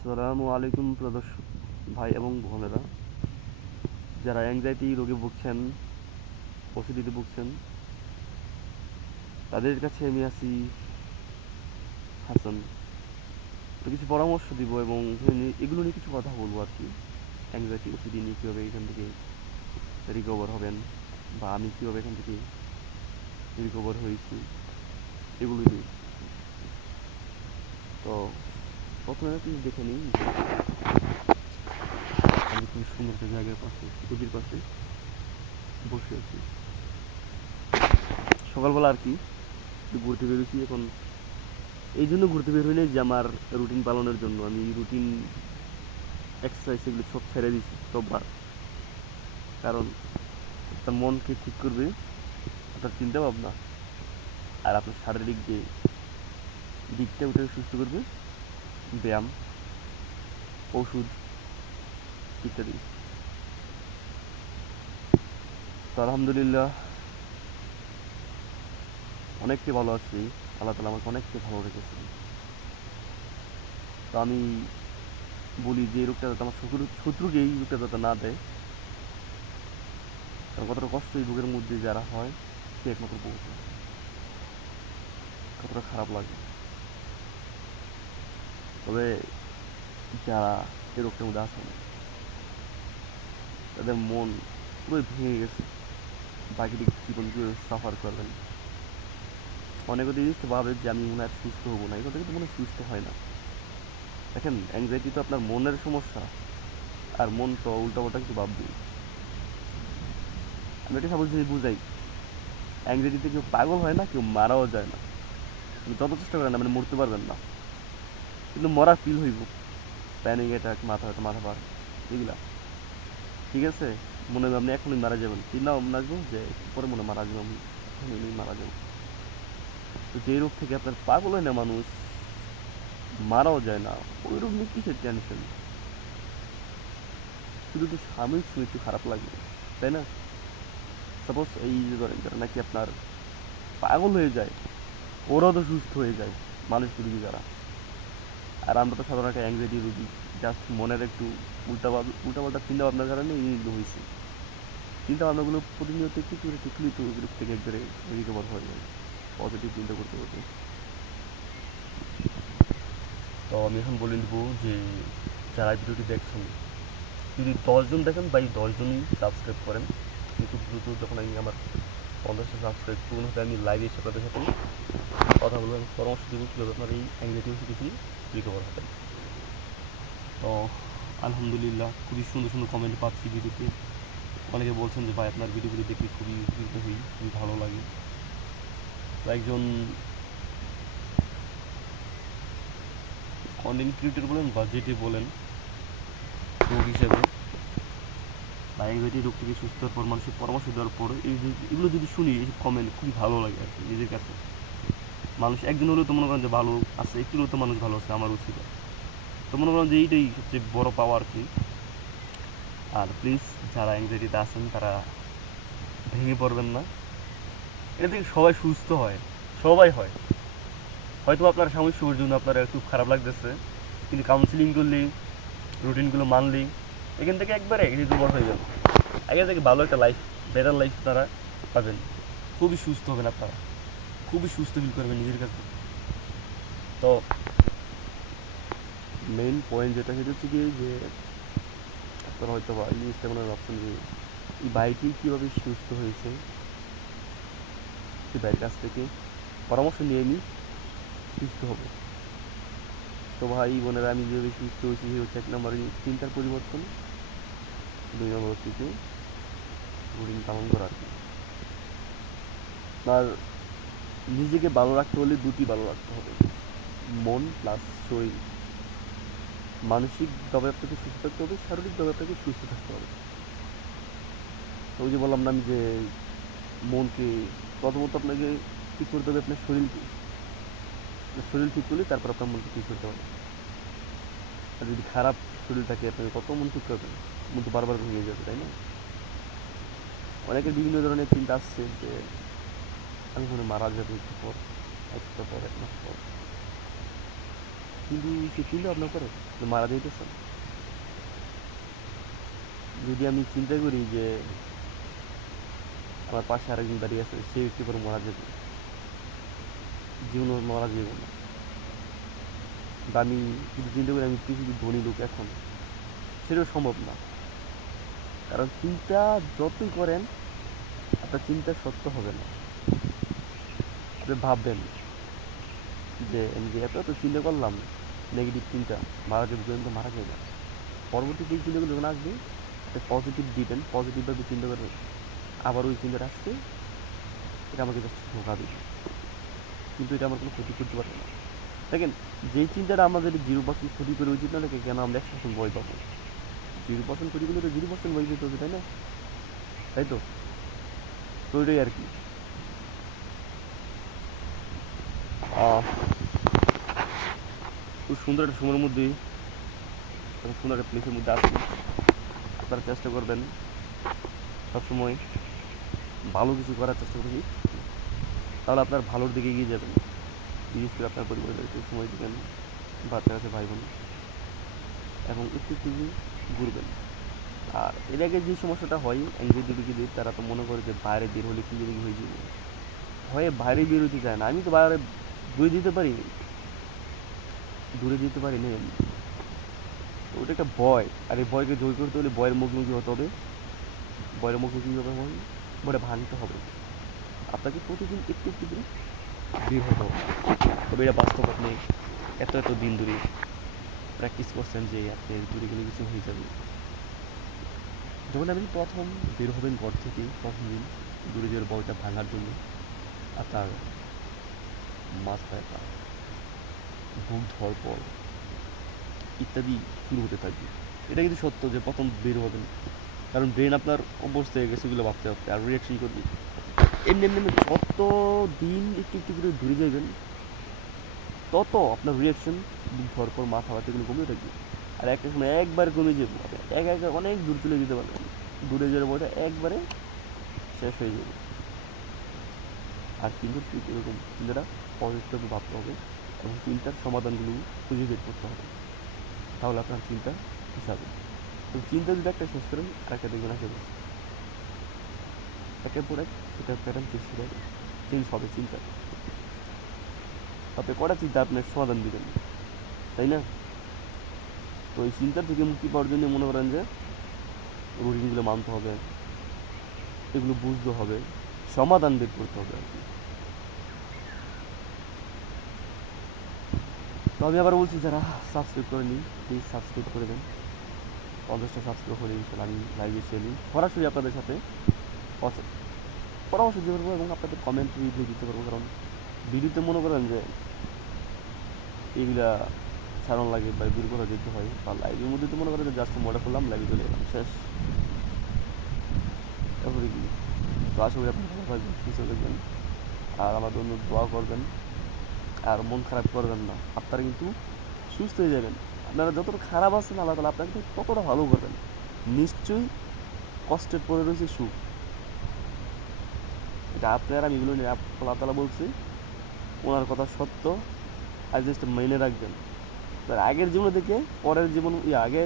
আসসালামু আলাইকুম প্রদর্শক ভাই এবং বোনেরা, যারা অ্যাংজাইটি রোগে ভুগছেন, ওসিডিতে ভুগছেন, তাদের কাছে আমি আছি হাসান। তো কিছু পরামর্শ দিব এবং এগুলো নিয়ে কিছু কথা বলবো আর কি। অ্যাংজাইটি ওসিডি নিয়ে কীভাবে এখান থেকে রিকভার হবেন, বা আমি কীভাবে এখান থেকে রিকভার হয়েছি, এগুলো নিয়ে। তো প্রথমে আপনি দেখে নিন যে আমি খুব সুন্দর একটা জায়গার পাশে, নদীর পাশে বসে আছি। সকালবেলা আর কি একটু ঘুরতে বেরোছি এখন। এই জন্য ঘুরতে বের হইলে যে আমার রুটিন পালনের জন্য আমি রুটিন এক্সারসাইজ এগুলো সব ছেড়ে দিয়েছি, সব বাদ। কারণ আপনার মনকে ঠিক করবে, আপনার চিন্তা ভাবনা, আর আপনার শারীরিক যে দিকটা ওটাকে সুস্থ করবে ব্যায়াম, ওষুধ ইত্যাদি। তো আলহামদুলিল্লাহ অনেকটাই ভালো আছি। আল্লাহ তালা আমাকে অনেকটাই ভালো রেখেছে। তো আমি বলি যে এই রোগটা যাতে আমার শত্রুকে এই রোগটা যাতে না দেয়। কারণ কতটা কষ্ট এই রোগের মধ্যে যারা হয় সে একমাত্র বোঝে কতটা খারাপ লাগে। তবে যারা এই রোগটার মধ্যে আছে না, তাদের মন পুরোই ভেঙে গেছে, প্রাকৃতিক জীবন কীভাবে সাফার করবেন। অনেকে তো জিনিসটা ভাবে যে আমি মনে হয় সুস্থ হবো না, এগুলো কিন্তু মনে হয় সুস্থ হয় না। দেখেন, অ্যাংজাইটি তো আপনার মনের সমস্যা, আর মন তো উল্টাপাল্টা কিছু ভাববে। আমি এটা সাপোজ যদি বুঝাই, অ্যাংজাইটিতে কেউ পাগল হয় না, কেউ মারাও যায় না। আপনি যত চেষ্টা করেন না মানে মরতে পারবেন না, কিন্তু মরা ফিল হইব। প্যানিক অ্যাটাক, মাথা ব্যথা, মাথা ভার, এগুলা ঠিক আছে। মনে হয় আপনি এখনই মারা যাবেন, চিন্তা ভাবনা আসবো যে একটু পরে মনে মারা যাবো, আমি এখনই মারা যাবো। তো যে রোগ থেকে আপনার পাগল হয় না মানুষ, মারাও যায় না, ওই রোগ নিয়ে কিসের টেনশন? শুধু একটু সাময়িক সময় একটু খারাপ লাগবে, তাই না? সাপোজ এই যে ধরেন যারা নাকি আপনার পাগল হয়ে যায়, ওরাও তো সুস্থ হয়ে যায়, মানসিক রুগী যারা। আর আমরা তো সাধারণত একটা অ্যাংজাইটি রুগী, জাস্ট মনের একটু উল্টাপাল্টা চিন্তা ভাবনার কারণে এইগুলো হয়েছে। চিন্তা ভাবনাগুলো প্রতিনিয়ত একটু করে টিকলেই তো ওগুলো থেকে একবারে রিকভার হয়ে যায়, পজিটিভ চিন্তা করতে করতে। তো আমি এখন বলে নেব যে যারা ভিডিওটি দেখছেন, যদি 10 জন দেখেন বা এই 10 জনই সাবস্ক্রাইব করেন, কিন্তু দ্রুত যখন আমি আমার 50টা সাবস্ক্রাইব পূর্ণ হতে আমি লাইভ এসে আপনাদের সাথে কথা বলবো এবং পরামর্শ দেবো কীভাবে আপনার এই অ্যাংজাইটি হচ্ছে কিছু রিকভার হবেন। তো আলহামদুলিল্লাহ খুবই সুন্দর সুন্দর কমেন্ট পাচ্ছি ভিডিওতে। অনেকে বলছেন যে ভাই আপনার ভিডিওগুলো দেখে খুবই উপকৃত হই, খুবই ভালো লাগে। তো একজন কন্টেন্ট ক্রিয়েটর বলেন বা যেটি বলেন, রোগ হিসেবে বা অ্যাংজাইটি রোগ থেকে সুস্থ হওয়ার পর মানুষের পরামর্শ দেওয়ার পর এগুলো যদি শুনি, এইসব কমেন্ট খুবই ভালো লাগে আর কি নিজের কাছে। মানুষ একজন হলেও তো মনে করেন যে ভালো আছে, একটু হলেও তো মানুষ ভালো আছে আমার উচিত। তো মনে করেন যে এইটাই সবচেয়ে বড় পাওয়া আর কি। আর প্লিজ যারা অ্যাংজাইটিতে আছেন তারা ভেঙে পড়বেন না, এটা থেকে সবাই সুস্থ হয়, সবাই হয়। হয়তো আপনার সাময়িক সময়ের জন্য আপনার একটু খারাপ লাগতেছে, কিন্তু কাউন্সিলিং করলেই, রুটিনগুলো মানলেই এখান থেকে একবারে রিকভার হয়ে যাবে। আগে থেকে ভালো একটা লাইফ, বেটার লাইফ তারা পাবেন। খুবই সুস্থ হবেন আপনারা, খুবই সুস্থ ফিল করবেন নিজের কাছে। তো মেইন পয়েন্ট যেটা সেটা হচ্ছে কি, যে আপনারা হয়তো বা এই জিনিসটা মনে ভাবছেন যে এই বাইকটি কীভাবে সুস্থ হয়েছে, সেই বাইকের কাছ থেকে পরামর্শ নিয়ে আমি সুস্থ হব। তো ভাই বোনেরা, আমি যেভাবে সুস্থ হয়েছি সে হচ্ছে 1 নম্বর চিন্তার পরিবর্তন, 2 নম্বর হচ্ছে কি রুটিন পালন করা আর কি। আর নিজেকে ভালো রাখতে হলে দুটি ভালো রাখতে হবে, মন প্লাস শরীর। মানসিকভাবে আপনাকে সুস্থ থাকতে হবে, শারীরিকভাবে আপনাকে সুস্থ থাকতে হবে। তো ওই যে বললাম না আমি যে মনকে প্রথমত আপনাকে ঠিক করতে হবে, আপনার শরীরকে। শরীর ঠিক করলে তারপর আপনার মনকে ঠিক করতে হবে। আর যদি খারাপ শরীর থাকে আপনাকে কত মন ঠিক করবেন, মন তো বারবার ভেঙে যাবে, তাই না? অনেকের বিভিন্ন ধরনের চিন্তা আসছে যে আমি মনে মারা যাবো একটু পর, 1 সপ্তাহ পর, 1 মাস পর। কিন্তু সে চিন্তা ভাবনা করে যে মারা যাইতেছে। যদি আমি চিন্তা করি যে আমার পাশে আরেকজন দাঁড়িয়ে আছে, সে একটু করে মারা যাবে, জীবন ওর মারা যাবে না। বা আমি যদি চিন্তা করি আমি পৃথিবীর ধনী লোক এখন, সেটাও সম্ভব না। কারণ চিন্তা যতই করেন আপনার চিন্তা সত্য হবে না। আপনি ভাববেন যে আমি যে এত এত চিন্তা করলাম, নেগেটিভ চিন্তা, মারা যাবে পর্যন্ত মারা যাবে। পরবর্তীতে এই চিন্তাগুলো যখন আসবে আপনি পজিটিভ দিবেন, পজিটিভভাবে চিন্তা করবেন, আবার ওই চিন্তাটা আসছে, এটা আমাকে জাস্ট ধোঁকা দিবে, কিন্তু এটা আমার কোনো ক্ষতি করতে পারবে না। দেখেন, যেই চিন্তাটা আমাদের 0% ক্ষতি করে উচিত না থাকে, কেন আমরা 100% ভয় পাবো? 0% ক্ষতি করলে তো 0% ভয় পেতে হবে, তাই না? তাই তো, তো ওইটাই আর কি। খুব সুন্দর একটা সময়ের মধ্যে, খুব সুন্দর একটা প্লেসের মধ্যে আসুন। আপনারা চেষ্টা করবেন সবসময় ভালো কিছু করার চেষ্টা করবেন, তাহলে আপনার ভালোর দিকে এগিয়ে যাবেন। বিশেষ করে আপনার পরিবারের একটু সময় দিবেন, বাচ্চা কাছে ভাই বোন, এবং একটু একটু ঘুরবেন। আর এর আগে যে সমস্যাটা হয় অ্যাংজাইটি রোগীদের, তারা তো মনে করে যে বাইরে বের হলে কী জানি হয়ে যাবে, ভয়ে বাইরে বের হতে চায় না। আমি তো বাইরে দূরে যেতে পারি, দূরে যেতে পারি না, ওটা একটা ভয়। আর এই ভয়কে জয় করতে হলে ভয়ের মুখোমুখি হতে হবে। ভয়ের মুখোমুখি হবে হয়, ভয়টা ভাঙতে হবে। আপনাকে প্রতিদিন একটু একটু করে বের হতে হবে। তবে এটা বাস্তব, আপনি এত এত দিন ধরে প্র্যাকটিস করছেন যে আপনি দূরে গেলে কিছু হয়ে যাবে। যখন আপনি প্রথম বের হবেন ঘর থেকে, প্রথম দিন দূরে যাওয়ার ভয়টা ভাঙার জন্য আপনার মাথা ব্যথা, বুক ধড়ফড় ইত্যাদি শুরু হতে থাকবে। এটা কিন্তু সত্য যে প্রথম বের হবেন, কারণ ব্রেন আপনার অভ্যস্ত হয়ে গেছে এগুলো ভাবতে ভাবতে, আর রিয়াকশন করবে। এমনি এমনি এমনি যত দিন একটু একটু করে দূরে যাবেন, তত আপনার রিয়াকশন, বুক ধড়ফড়, মাথা ব্যথা এগুলো কমে থাকবে। আর একটা সময় একবার কমে যাবে, একা একা অনেক দূর চলে যেতে পারবেন। দূরে যাওয়ার বইটা একবারে শেষ হয়ে যাবে। আর কিন্তু ঠিক এরকম চিন্তাটা পজিটিভভাবে ভাবতে হবে, এবং চিন্তার সমাধানগুলো খুঁজে বের করতে হবে, তাহলে আপনার চিন্তা হিসাবে। তো চিন্তা যদি একটা শেষ করেন, আরেকটা দেখবেন আশেপাশে একের পর এক এটা প্যাটার্ন চেঞ্জ হবে চিন্তা। আপনি কটা চিন্তা আপনার সমাধান দিবেন, তাই না? তো এই চিন্তা থেকে মুক্তি পাওয়ার জন্য মনে করেন যে রুটিনগুলো মানতে হবে, এগুলো বুঝতে হবে, সমাধান বের করতে হবে আর কি। তো আমি আবার বলছি, যারা সাবস্ক্রাইব করেনি প্লিজ সাবস্ক্রাইব করে দেন। 50টা সাবস্ক্রাইব হলে ইনশাল্লাহ আমি লাইভে চলি, সরাসরি আপনাদের সাথে পরামর্শ দিতে পারবো, এবং আপনাদের কমেন্ট রিভিউ দিতে পারবো। কারণ ভিডিওতে মনে করেন যে এইগুলা ছাড়ানো লাগে বা দূর করা যেতে হয়, বা লাইভের মধ্যে তো মনে করেন যে জাস্ট মনে করলাম, লাইভে চলে গেলাম, শেষ। তারপরে কি, তো আশা করি আপনি ভালো থাকবেন, সুস্থ থাকবেন, আর আমার জন্য দোয়া করবেন। আর মন খারাপ করবেন না, আপনারা কিন্তু সুস্থ হয়ে যাবেন। আপনারা যতটা খারাপ আছেন, আল্লাহ তালা আপনাকে ততটা ভালো করবেন। নিশ্চয়ই কষ্টের পরে রয়েছে সুখ, এটা আপনার আমি এগুলো নিয়ে আল্লাহ তালা বলছি, ওনার কথা সত্য। আর জাস্ট মেনে রাখবেন, আগের জীবনে থেকে পরের জীবন, আগে